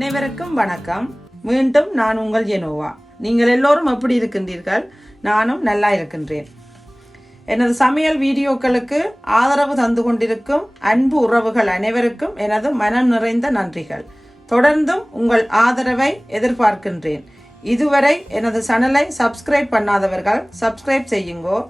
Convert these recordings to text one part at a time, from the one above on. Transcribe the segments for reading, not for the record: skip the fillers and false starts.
அனைவருக்கும் வணக்கம். மீண்டும் நான் உங்கள் ஜெனோவா. நீங்கள் எல்லோரும் எப்படி இருக்கின்றீர்கள்? நானும் நல்லா இருக்கின்றேன். எனது சமையல் வீடியோக்களுக்கு ஆதரவு தந்து கொண்டிருக்கும் அன்பு உறவுகள் அனைவருக்கும் எனது மனம் நிறைந்த நன்றிகள். தொடர்ந்தும் உங்கள் ஆதரவை எதிர்பார்க்கின்றேன். இதுவரை எனது சேனலை சப்ஸ்கிரைப் பண்ணாதவர்கள் சப்ஸ்கிரைப் செய்யுங்கோ.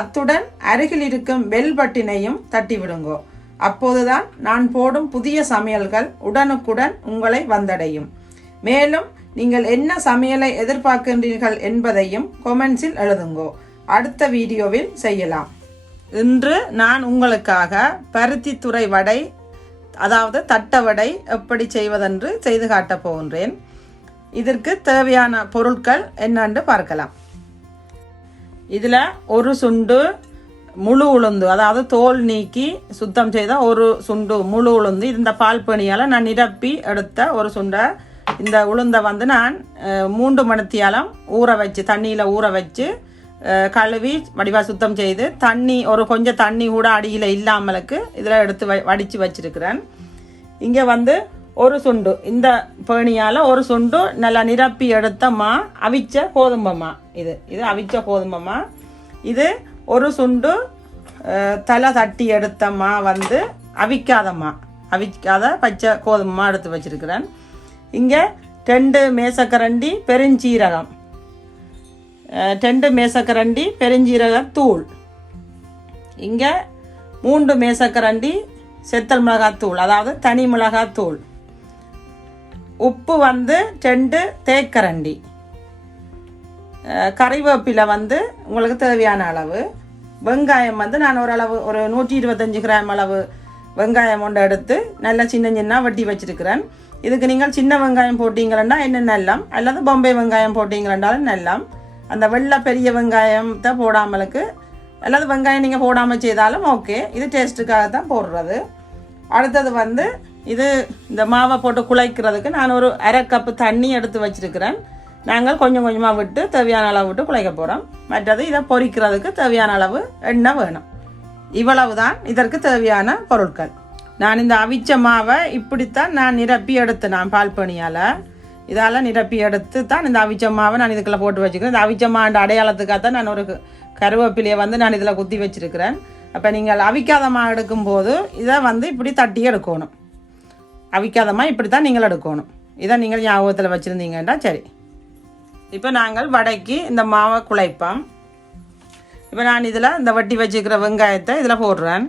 அத்துடன் அருகில் இருக்கும் பெல் பட்டினையும் தட்டிவிடுங்கோ. அப்போதுதான் நான் போடும் புதிய சமையல்கள் உடனுக்குடன் உங்களை வந்தடையும். மேலும் நீங்கள் என்ன சமையலை எதிர்பார்க்கின்றீர்கள் என்பதையும் கொமெண்ட்ஸில் எழுதுங்கோ. அடுத்த வீடியோவில் செய்யலாம். இன்று நான் உங்களுக்காக பருத்தித்துறை வடை, அதாவது தட்டை வடை எப்படி செய்வதென்று செய்து காட்டப் போகின்றேன். இதற்கு தேவையான பொருட்கள் என்னென்று பார்க்கலாம். இதில் ஒரு சுண்டு முழு உளுந்து, அதாவது தோல் நீக்கி சுத்தம் செய்த ஒரு சுண்டு முழு உளுந்து. இந்த பால் பணியால் நான் நிரப்பி எடுத்த ஒரு சுண்டை. இந்த உளுந்தை நான் 3 மணித்தியாலம் ஊற வச்சு, தண்ணியில் ஊற வச்சு கழுவி வடிவாக சுத்தம் செய்து தண்ணி கொஞ்சம் தண்ணி கூட அடியில் இல்லாமலுக்கு இதில் எடுத்து வடித்து வச்சிருக்கிறேன். இங்கே ஒரு சுண்டு, இந்த பேணியால் ஒரு சுண்டு நல்லா நிரப்பி எடுத்த அவிச்ச கோதுமைமா. இது அவிச்ச கோதுமைமா. இது ஒரு சுண்டு தலை தட்டி எடுத்த அவிக்காத பச்சை கோதுமை எடுத்து வச்சிருக்கிறேன். இங்கே 2 மேசக்கரண்டி பெருஞ்சீரகம், 2 மேசக்கரண்டி பெருஞ்சீரக தூள். இங்கே 3 மேசக்கரண்டி செத்தல் மிளகாத்தூள், அதாவது தனி மிளகாத்தூள். உப்பு 2 தேக்கரண்டி. கறிவேப்பிலை உங்களுக்கு தேவையான அளவு. வெங்காயம் நான் ஒரு 125 கிராம் அளவு வெங்காயம் ஒன்று எடுத்து நல்லா சின்ன வெட்டி வச்சிருக்கிறேன். இதுக்கு நீங்கள் சின்ன வெங்காயம் போட்டிங்களா என்ன நல்லம், அல்லது பொம்பை வெங்காயம் போட்டிங்களாலும் நல்லம். அந்த வெள்ளை பெரிய வெங்காயத்தை போடாமலுக்கு, அல்லது வெங்காயம் நீங்கள் போடாமல் செய்தாலும் ஓகே. இது டேஸ்ட்டுக்காகத்தான் போடுறது. அடுத்தது இது இந்த மாவை போட்டு குழைக்கிறதுக்கு நான் ஒரு 1/2 கப்பு தண்ணி எடுத்து வச்சிருக்கிறேன். நாங்கள் கொஞ்சம் கொஞ்சமாக விட்டு தேவையான அளவு விட்டு குழைக்க போகிறோம். மற்றது இதை பொரிக்கிறதுக்கு தேவையான அளவு எண்ணெய் வேணும். இவ்வளவு தான் இதற்கு தேவையான பொருட்கள். நான் இந்த அவிச்ச மாவை இப்படித்தான் நான் நிரப்பி எடுத்து, நான் பால் பணியால் இதால் நிரப்பி எடுத்து தான் இந்த அவிச்ச மாவை நான் இதுக்குள்ளே போட்டு வச்சுக்கிறேன். இந்த அவிச்ச மாண்ட அடையாளத்துக்காகத்தான் நான் ஒரு கருவேப்பிலையை நான் இதில் குத்தி வச்சிருக்கிறேன். அப்போ நீங்கள் அவிக்காத மா எடுக்கும்போது இதை இப்படி தட்டி எடுக்கணும். அவிக்காத மா இப்படி தான் நீங்கள் எடுக்கணும். இதை நீங்கள் ஞாபகத்தில் வச்சுருந்தீங்கன்னா சரி. இப்போ நாங்கள் வடைக்கு இந்த மாவை குழைப்போம். இப்போ நான் இதில் இந்த வட்டி வச்சுக்கிற வெங்காயத்தை இதில் போடுறேன்.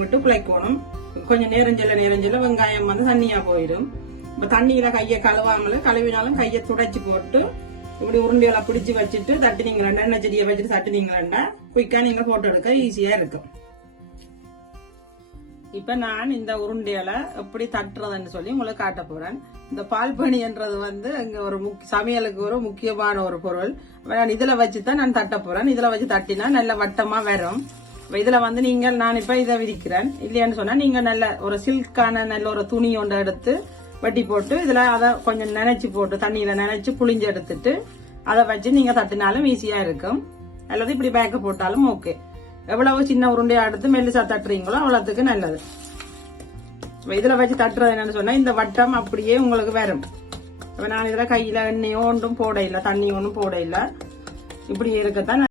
விட்டு குழைக்கணும். கொஞ்சம் நேரஞ்சல வெங்காயம் வந்து தண்ணியா போயிடும். இப்ப தண்ணியில கையை கழுவாமலும் கழுவினாலும் கையை துடைச்சி போட்டு இப்படி உருண்டைகளை பிடிச்சி வச்சுட்டு தட்டினீங்களா, எண்ணெய் செடியை வச்சுட்டு தட்டினீங்களா குயிக்கா நீங்க போட்டோ எடுக்க ஈஸியா இருக்கும். இப்ப நான் இந்த உருண்டைகளை எப்படி தட்டுறதுன்னு சொல்லி உங்களுக்கு காட்ட போறேன். இந்த பால்பணி என்றது வந்து இங்க ஒரு சமையலுக்கு ஒரு முக்கியமான ஒரு பொருள். நான் இதுல வச்சுதான் நான் தட்ட போறேன். இதுல வச்சு தட்டினா நல்ல வட்டமா வரும். இதுல வந்து நான் இப்ப இதை விரிக்கிறேன். இல்லையான்னு சொன்னா நீங்க நல்ல ஒரு சில்கான நல்ல ஒரு துணி ஒன்றை எடுத்து வெட்டி போட்டு இதுல அதை கொஞ்சம் நினைச்சு போட்டு தண்ணியில நினைச்சு புளிஞ்சு எடுத்துட்டு அதை வச்சு நீங்க தட்டினாலும் ஈஸியா இருக்கும். அல்லது இப்படி பேக்க போட்டாலும் ஓகே. எவ்வளவு சின்ன உருண்டையா எடுத்து மெல்லிசா தட்டுறீங்களோ அவ்வளவுக்கு நல்லது. இதுல வச்சு தட்டுறது என்னன்னு சொன்னா இந்த வட்டம் அப்படியே உங்களுக்கு வரும். இப்ப நான் இதுல கையில எண்ணெயோ ஒன்றும் போட இல்லை, தண்ணி ஒன்றும் போட இல்லை, இப்படி இருக்கத்தான்.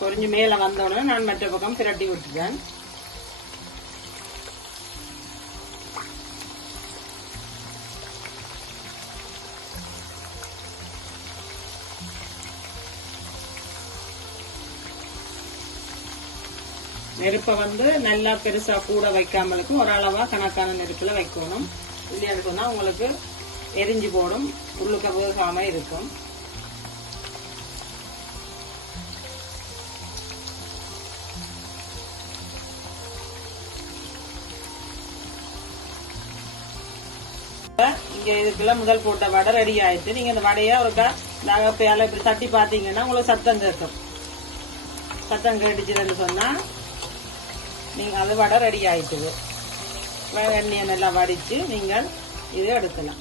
கொஞ்சம் மேல வந்தோடனே நான் மற்ற பக்கம் பிரட்டி விட்டுட்டேன். நெருப்பை வந்து நல்லா பெருசா கூட வைக்காமலுக்கும் ஒரு அளவா கணக்கான நெருப்புல வைக்கணும். இல்லையான்னு சொன்னா உங்களுக்கு எரிஞ்சு போடும், உள்ளுக்க வேகாம இருக்கும். இங்க இதுக்குள்ள முதல் போட்ட வடை ரெடி ஆயிட்டு நீங்க இந்த வடையா ஒருக்கா நாகப்பையால இப்படி தட்டி பாத்தீங்கன்னா உங்களுக்கு சத்தம் கேட்கும். சத்தம் கேட்டுச்சுன்னு சொன்னா நீங்க அது வடை ரெடி ஆயிட்டுது. எண்ணெயை நல்லா வடிச்சு நீங்கள் இதை எடுக்கலாம்.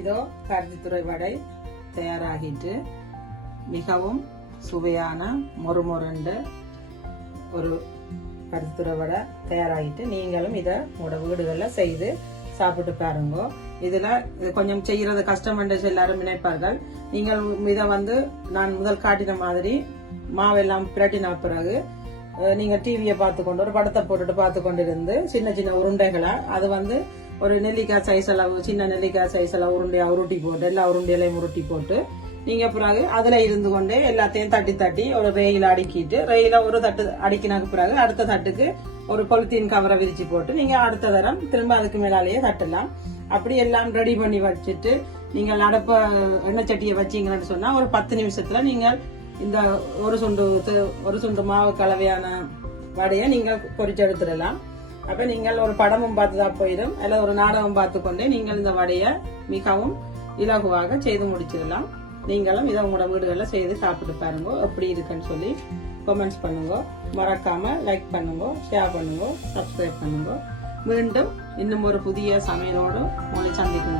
இதோ பருத்தித்துறை வடை தயாராகிட்டு மிகவும் சுவையான மொறுமொருண்டு ஒரு பருத்தித்துறை வடை தயாராகிட்டு நீங்களும் இதை உங்களோட வீடுகளில் செய்து சாப்பிட்டு பாருங்க. இதுல கொஞ்சம் செய்யறது கஷ்டம் என்று எல்லாரும் நினைப்பார்கள். நீங்கள் இதை வந்து நான் முதல் காட்டின மாதிரி மாவெல்லாம் பிரட்டின பிறகு நீங்க டிவியை பார்த்து கொண்டு ஒரு படத்தை போட்டுட்டு பார்த்து கொண்டு இருந்து சின்ன சின்ன உருண்டைகளா அது வந்து ஒரு நெல்லிக்காய் சைஸ் அளவு சின்ன நெல்லிக்காய் சைஸ் அளவு உருண்டையா உருட்டி போட்டு எல்லா உருண்டையிலையும் உருட்டி போட்டு நீங்க பிறகு அதுல இருந்து கொண்டே எல்லாத்தையும் தட்டி தட்டி ஒரு ரெயில அடுக்கிட்டு ரெயில ஒரு தட்டு அடிக்கினாக்கு பிறகு அடுத்த தட்டுக்கு ஒரு பொலித்தீன் கவரை விரிச்சு போட்டு நீங்க அடுத்த தரம் திரும்ப அதுக்கு மேலாலேயே தட்டலாம். அப்படி எல்லாம் ரெடி பண்ணி வச்சுட்டு நீங்கள் அடுப்ப எண்ணெய் சட்டியை வச்சீங்கன்னு சொன்னா ஒரு 10 நிமிஷத்துல நீங்கள் இந்த ஒரு சுண்டு மாவு கலவையான வடையை நீங்க பொரிச்சு எடுத்துடலாம். அப்ப நீங்கள் ஒரு படமும் பார்த்துதான் போயிடும் அல்ல ஒரு நாடகம் பார்த்து கொண்டே நீங்கள் இந்த வடையை மிகவும் இலகுவாக செய்து முடிச்சிடலாம். நீங்களும் இதை உங்களோட வீடுகளில் செய்து சாப்பிட்டு பாருங்க, எப்படி இருக்குன்னு சொல்லி கமெண்ட்ஸ் பண்ணுங்க. மறக்காம லைக் பண்ணுங்க, ஷேர் பண்ணுங்க, சப்ஸ்கிரைப் பண்ணுங்க. மீண்டும் இன்னும் ஒரு புதிய சமையலோடு உங்களை சந்திக்கும்